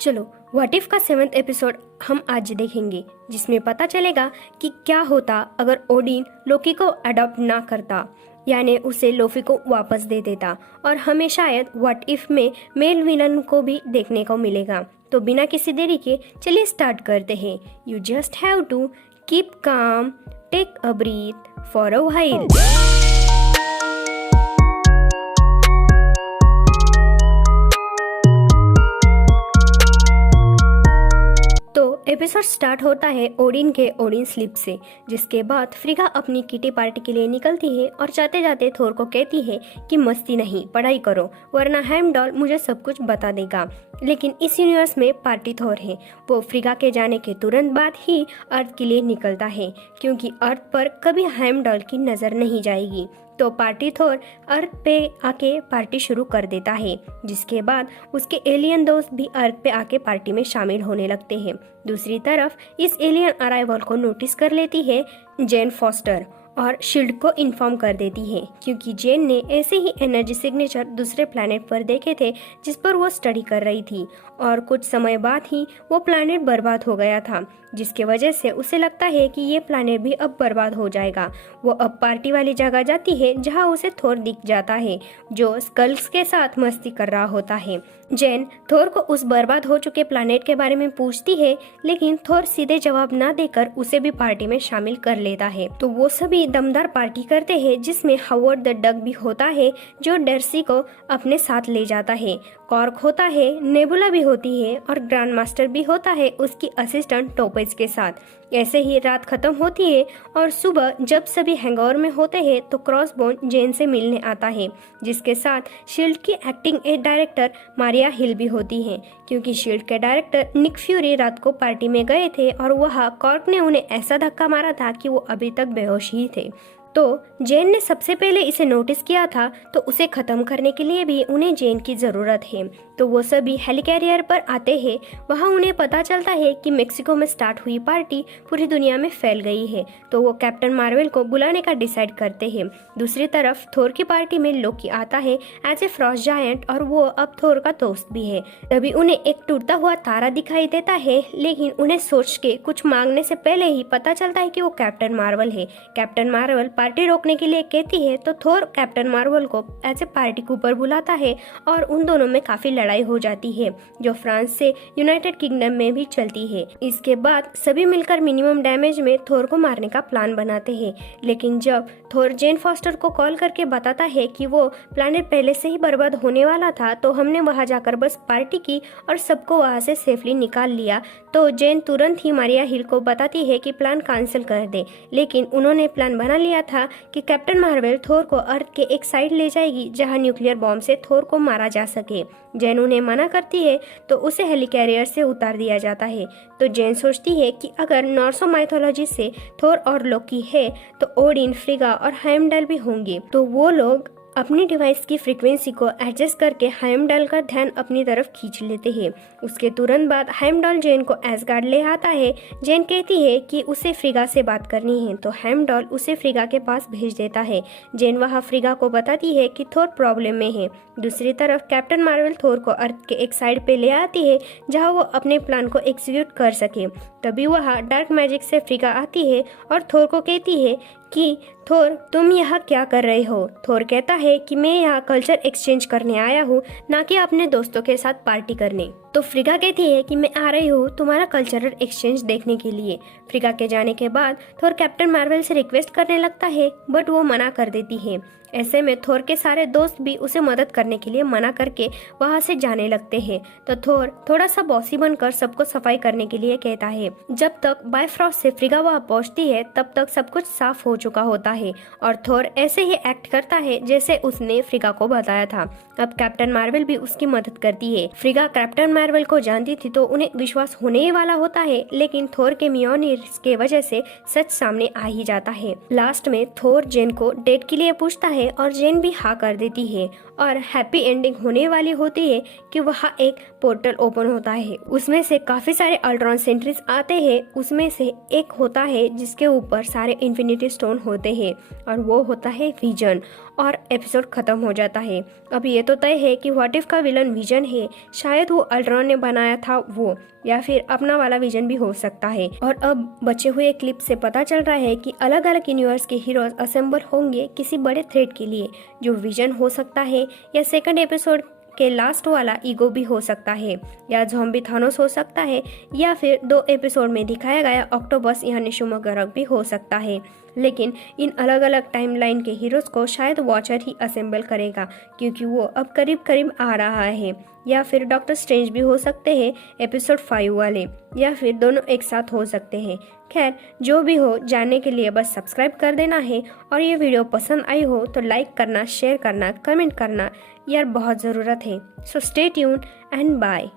चलो what if का 7वां episode हम आज देखेंगे, जिसमें पता चलेगा कि क्या होता अगर ओडिन लोकी को अडॉप्ट ना करता, यानी उसे लोफी को वापस दे देता, और हमें शायद व्हाट इफ में मेल विलन को भी देखने को मिलेगा। तो बिना किसी देरी के चलिए स्टार्ट करते हैं। You just have to keep calm, take a breath for a while. Episode start होता है ओडिन के ओडिन स्लीप से, जिसके बाद फ्रिगा अपनी किटी पार्टी के लिए निकलती है और जाते जाते थोर को कहती है कि मस्ती नहीं, पढ़ाई करो, वरना हेमडॉल मुझे सब कुछ बता देगा। लेकिन इस यूनिवर्स में पार्टी थोर है। वो फ्रिगा के जाने के तुरंत बाद ही अर्थ के लिए निकलता है, क्योंकि अर्थ पर कभी हेमडॉल की नजर नहीं जाएगी। तो पार्टी थोर अर्थ पे आके पार्टी शुरू कर देता है, जिसके बाद उसके एलियन दोस्त भी अर्थ पे आके पार्टी में शामिल होने लगते हैं। दूसरी तरफ इस एलियन अराइवल को नोटिस कर लेती है जेन फॉस्टर और शील्ड को इन्फॉर्म कर देती है, क्योंकि जेन ने ऐसे ही एनर्जी सिग्नेचर दूसरे प्लैनेट पर देखे थे जिस पर वो स्टडी कर रही थी, और कुछ समय बाद ही वो प्लैनेट बर्बाद हो गया था, जिसके वजह से उसे लगता है कि ये प्लैनेट भी अब बर्बाद हो जाएगा। वो अब पार्टी वाली जगह जाती है जहाँ उसे थोर दिख जाता है, जो स्कल्स के साथ मस्ती कर रहा होता है। जेन थोर को उस बर्बाद हो चुके प्लैनेट के बारे में पूछती है, लेकिन थोर सीधे जवाब ना देकर उसे भी पार्टी में शामिल कर लेता है। तो वो सभी दमदार पार्टी करते हैं, जिसमें हावर्ड द डक भी होता है जो डर्सी को अपने साथ ले जाता है, कॉर्क होता है, नेबुला भी होती है, और ग्रैंड मास्टर भी होता है उसकी असिस्टेंट टोपेज के साथ। ऐसे ही रात खत्म होती है और सुबह जब सभी हैंगओवर में होते हैं तो क्रॉसबोन जेन से मिलने आता है, जिसके साथ शील्ड की एक्टिंग डायरेक्टर मारिया हिल भी होती है, क्योंकि शील्ड के डायरेक्टर निक फ्यूरी रात को पार्टी में गए थे और वह कॉर्क ने उन्हें ऐसा धक्का मारा था कि वो अभी तक बेहोश ही थे। तो जेन ने सबसे पहले इसे नोटिस किया था, तो उसे खत्म करने के लिए भी उन्हें जेन की जरूरत है। तो वो सभी हेलिकैरियर पर आते हैं। वहाँ उन्हें पता चलता है कि मेक्सिको में स्टार्ट हुई पार्टी पूरी दुनिया में फैल गई है, तो वो कैप्टन मार्वल को बुलाने का डिसाइड करते हैं। दूसरी तरफ थोर की पार्टी में लोकी आता है एज ए फ्रॉस्ट जायंट, और वो अब थोर का दोस्त भी है। तभी उन्हें एक टूटता हुआ तारा दिखाई देता है, लेकिन उन्हें सोच के कुछ मांगने से पहले ही पता चलता है कि वो कैप्टन मार्वल है। कैप्टन मार्वल पार्टी रोकने के लिए कहती है, तो थोर कैप्टन मार्वल को एज ए पार्टी कूपर बुलाता है, और उन दोनों में काफी लड़ाई हो जाती है, जो फ्रांस से यूनाइटेड किंगडम में भी चलती है। इसके बाद सभी मिलकर मिनिमम डैमेज में थोर को मारने का प्लान बनाते हैं, लेकिन जब थोर जेन फॉस्टर को कॉल करके बताता है कि वो प्लैनेट पहले से ही बर्बाद होने वाला था, तो हमने वहां जाकर बस पार्टी की और सबको वहां से सेफली निकाल लिया, तो जेन तुरंत ही मारिया हिल को बताती है कि प्लान कैंसिल कर दे। लेकिन उन्होंने प्लान बना लिया था कि कैप्टन मार्वल थोर को अर्थ के एक साइड ले जाएगी जहां न्यूक्लियर बॉम्ब से थोर को मारा जा सके। जेन उन्हें मना करती है, तो उसे हेलिकैरियर से उतार दिया जाता है। तो जेन सोचती है कि अगर नॉर्सो माइथोलॉजी से थोर और लोकी है, तो ओडिन, फ्रिगा और हेमडल भी होंगे। तो वो लोग अपनी डिवाइस की फ्रीक्वेंसी को एडजस्ट करके हेमडल का ध्यान अपनी तरफ खींच लेते हैं। उसके तुरंत बाद हेमडल जेन को एसगार्ड ले आता है। जेन कहती है कि उसे फ्रिगा से बात करनी है, तो हेमडल उसे फ्रिगा के पास भेज देता है। जेन वहाँ फ्रिगा को बताती है कि थोर प्रॉब्लम में है। दूसरी तरफ कैप्टन मार्वल थोर को अर्थ के एक साइड पे ले आती है जहाँ वो अपने प्लान को एग्जीक्यूट कर सके। तभी वहाँ डार्क मैजिक से फ्रिगा आती है और थोर को कहती है कि थोर, तुम यहाँ क्या कर रहे हो? थोर कहता है कि मैं यहाँ कल्चर एक्सचेंज करने आया हूँ, ना कि अपने दोस्तों के साथ पार्टी करने। तो फ्रिगा कहती है कि मैं आ रही हूँ तुम्हारा कल्चरल एक्सचेंज देखने के लिए। फ्रिगा के जाने के बाद थोर कैप्टन मार्वल से रिक्वेस्ट करने लगता है, बट वो मना कर देती है। ऐसे में थोर के सारे दोस्त भी उसे मदद करने के लिए मना करके वहाँ से जाने लगते हैं। तो थोर थोड़ा सा बॉसी बनकर सबको सफाई करने के लिए कहता है। जब तक बायफ्रॉस्ट से फ्रिगा वहाँ पहुँचती है, तब तक सब कुछ साफ हो चुका होता है, और थोर ऐसे ही एक्ट करता है जैसे उसने फ्रिगा को बताया था। अब कैप्टन मार्वल भी उसकी मदद करती है। फ्रिगा कैप्टन मार्वल को जानती थी, तो उन्हें विश्वास होने ही वाला होता है, लेकिन थोर के मियोनिर्स के वजह से सच सामने आ ही जाता है। लास्ट में थोर जेन को डेट के लिए पूछता है, और जेन भी हाँ कर देती है, और हैप्पी एंडिंग होने वाली होती है कि वहाँ एक पोर्टल ओपन होता है। उसमें से काफी सारे अल्ट्रॉन सेंट्रीज आते हैं। उसमें से एक होता है जिसके ऊपर सारे इन्फिनिटी स्टोन होते हैं, और वो होता है विजन। और एपिसोड खत्म हो जाता है। अब ये तो तय है कि व्हाट इफ का विलन विजन है, शायद वो अल्ट्रॉन ने बनाया था वो, या फिर अपना वाला विजन भी हो सकता है। और अब बचे हुए क्लिप से पता चल रहा है कि अलग अलग यूनिवर्स के हीरोज असेंबल होंगे किसी बड़े थ्रेट के लिए, जो विजन हो सकता है या सेकंड एपिसोड के लास्ट वाला ईगो भी हो सकता है, या ज़ॉम्बी थानोस हो सकता है, या फिर 2 एपिसोड में दिखाया गया ऑक्टोबस यानी शुमगरक भी हो सकता है। लेकिन इन अलग अलग टाइमलाइन के हीरोज को शायद वॉचर ही असेंबल करेगा, क्योंकि वो अब करीब करीब आ रहा है। या फिर डॉक्टर स्ट्रेंज भी हो सकते हैं एपिसोड 5 वाले, या फिर दोनों एक साथ हो सकते हैं। खैर, जो भी हो, जानने के लिए बस सब्सक्राइब कर देना है। और ये वीडियो पसंद आई हो तो लाइक करना, शेयर करना, कमेंट करना यार बहुत ज़रूरत है। So stay tune and bye.